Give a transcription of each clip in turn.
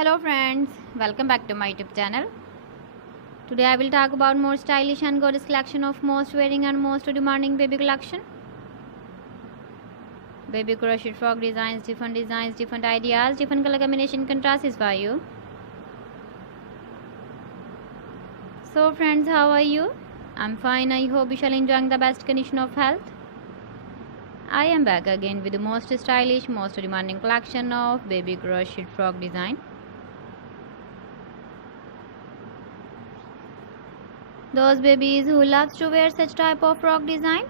Hello friends, welcome back to my YouTube channel. Today I will talk about more stylish and gorgeous collection of most wearing and most demanding baby collection. Baby crochet frog designs, different ideas, different color combination contrasts for you. So friends, how are you? I'm fine. I hope you shall enjoying the best condition of health. I am back again with the most stylish, most demanding collection of baby crochet frog design. Those babies who loves to wear such type of frog design.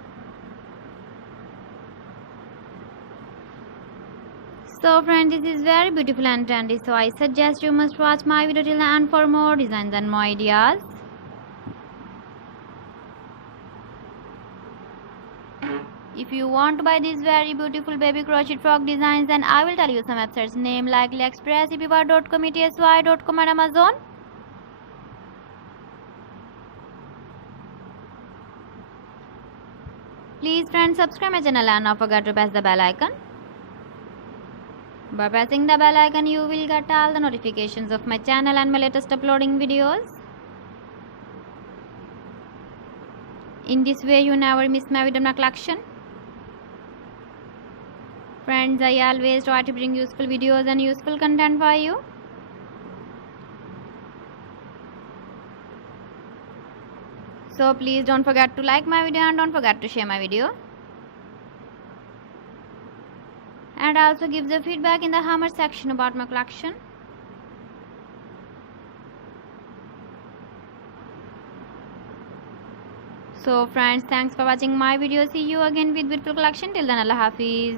So friends, this is very beautiful and trendy, so I suggest you must watch my video till the end for more designs and more ideas. If you want to buy these very beautiful baby crochet frog designs, then I will tell you some websites name like AliExpress, eBay.com, etsy.com and Amazon. Please friends, subscribe my channel and not forget to press the bell icon. By pressing the bell icon, you will get all the notifications of my channel and my latest uploading videos. In this way, you never miss my video collection. Friends, I always try to bring useful videos and useful content for you. So please don't forget to like my video and don't forget to share my video. And also give the feedback in the comment section about my collection. So friends, thanks for watching my video. See you again with beautiful collection. Till then, Allah Hafiz.